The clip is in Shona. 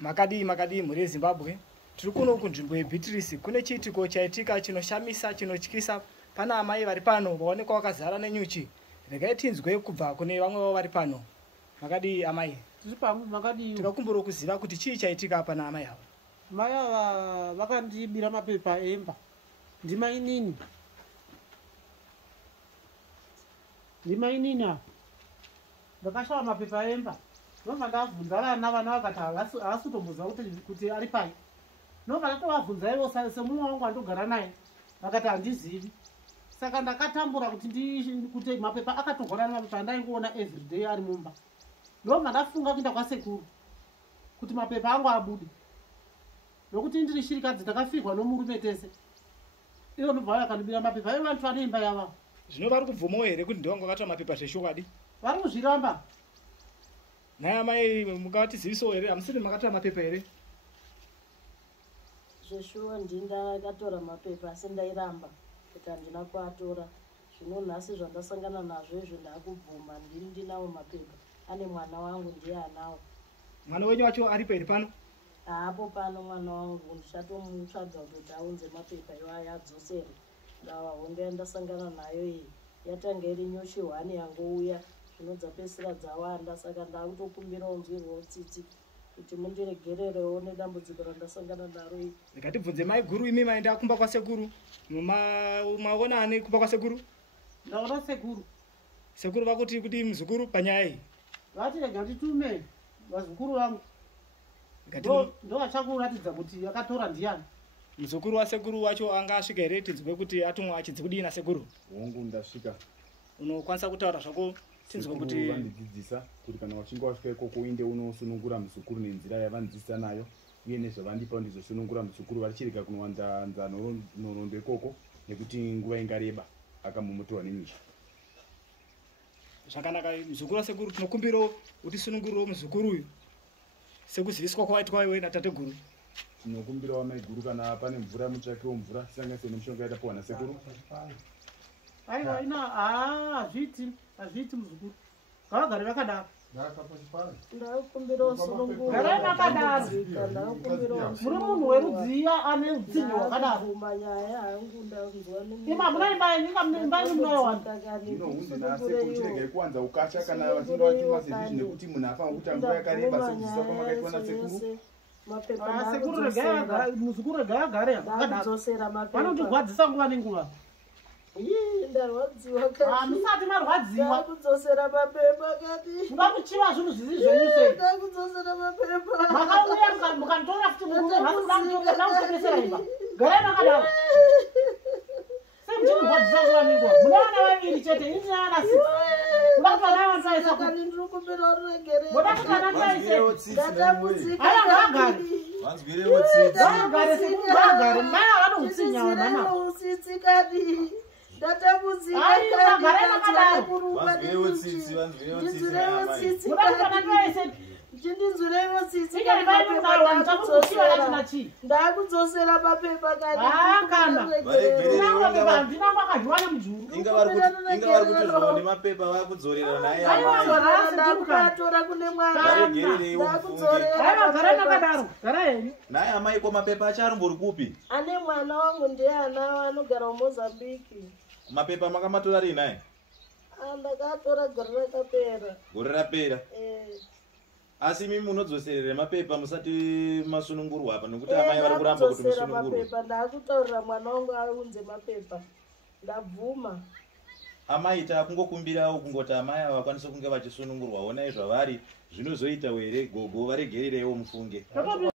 Makadi muri Zimbabwe. Tiri kuno kunzvimbo yeBeatrice kune chiitiko chaitika chinoshamisa chinotyisa. Pana amai vari pano vaonekwa vakazara nenyuchi. Regai tinzwe kubva kune vamwe vavo vari pano. Makadi amai. Tikakumbura kuziva kuti chii chaitika pana amai ava. Mai ava vakandibira mapepa emba. Ndimainini apa. Ndakashava mapepa emba. Ndobva ndavhunza vana vakati havasi kutomboziva kuti ari pai. Ndobva ndatovabvunza ivo semumwe wangu andogara naye. Vakati handizivi. Saka ndakatambura kuti mapepa akatorwa nemapepa andaingoona everyday ari mumba. Ndobva ndafunga kuenda kwasekuru kuti mapepa angu abude. Nokuti ndiri shirikadzi ndakafikwa nomurume tese. Ivo ndobva vakandibira mapepa evantu vane imba yavo. Zvino vari kubvumawo here kuti ndiwangu akatora mapepa zveshokwadi? Vari kuzviramba. Nhai amai mukatizivisawo here hamusiri makatora mapepa here? Zveshuwa ndakatora mapepa asi ndairamba kuti handina kuatora. Zvino nhasi zvandasangana nazvo izvo ndakubvuma ndinawo mapepa. Ane mwana wangu ndiye anawo. Mwana wenyu wacho aripo here pano? Haapo pano mwana wangu ndichatomutsvaga kuti aunze mapepa iwayo adzosere. Hondo yandasangana nayo iyi yatanga iri nyuchi 1 yangouya zvino dzapesera dzawanda saka ndakutokumbira unzwirwawo tsitsi kuti mundiregererewo nedambudziko randasangana naro iyi. Ndikatibvunze mai guru imi maenda kumba kwasekuru. Maona ane kumba kwasekuru? Ndaona sekuru. Sekuru vakuti kuti muzukuru panyaya iyi? Vati rega nditume vazukuru vangu. Ndo vachakuratidza kuti yakatora ndiani. Muzukuru wasekuru wacho anga asvika here tinzwe kuti atumwa achidzi kudii nasekuru? Hongu ndasvika. Unokwanisa kutaura zvako tinzwe kuti vandidzidzisa kuti kana wachinge wasvika ikoko uinde unosunungura muzukuru nenzira yavandidzidzisa nayo uye nezvavandipa ndizosunungura muzukuru vachirega kunowanza nhoroondo ikoko nekuti nguva ingareba akamomotowa nenyuchi. Zvakanaka muzukuru wasekuru tinokumbirawo utisunungurirewo muzukuru uyu sekuziviswa kwawaitwa iwe natateguru. Tinokumbirawo mai guru kana pane mvura mutsvakewo mvura sanganisire nemishonga yatapiwa nasekuru. Aiwa ina hazviti muzukuru. Ngavagare vakadaro. Ndakumbirawo sunungura. Garai vakadaro. Muri munhu werudziya ane utsinye hwakadaro. Manyaya hangu ndanzwa Ima muna imba yenyu munoiwana. Zvino hunzi nasekuru chiregai kuwanza ukasha kana vachinge vachimasezvizvi nekuti munhu afana kuita nguva yakareba sekudzidzisa kwamakaitwa nasekuru. Muzukuru regai agare yakadaro. Vanotigwadzisa nguva nenguva. Ndarwadziwa musati marwadziwa. Ndakudzosera mapepa kati. Mukamuchiva zvinhu zvizvi zvenyu sei? Ndakudzosera mapepa. Makauya mukanditora futi mukutengesera imba. Garai makadaro. Sei muchirwadzisa nguva nenguva. Mune vana vaviri chete ini ana 6. Muda kuti vana vantaisa kuti ndiri kumbira ruregerero. Muda kuti vana vantaisa. Ndatambudzika. Aya ngagare. Vanzwirewo tsitsi. Vagare mai vano utsinya wanama. Utsitsi kati. Ndatambudzika. Ayo garai makadaro. Vanzwirewo tsitsi, vanzwirewo tsitsi. Ndinzwirewo tsitsi. Muda kuti vana vantaisa. Ndinzwirewo tsitsi. Ingari mai mungawa nchakuchiwa nachina chi. Ndakudzosera mapepa kati. Kana. Varegerere ndina kwakazviwana mujuru. Inga vari kuti zvone mapepa vakudzorera naye amai. Ndakutora kune mwana. varegerereiwo mufunge. Aiwa garai makadaro. Garai henyu. Naye amai ko mapepa acho arimbori kupi? Ane mwana wangu ndiye anawo anogara muMozambique. Mapepa makamatora rini naye? Ndakatora gore rakapera. Gore rapera. Asi imi munodzoserere mapepa musati masunungurwa apa nokuti amai vari kuramba kuti musunungurwe. Mapepa ndakutaurira mwana wangu aunze mapepa. Ndabvuma. Amai takungokumbirawo kungoti amai ava vakwanise kunge vachisunungurwa. Onai zvavari zvinozoita here gogo varegerereiwo mufunge.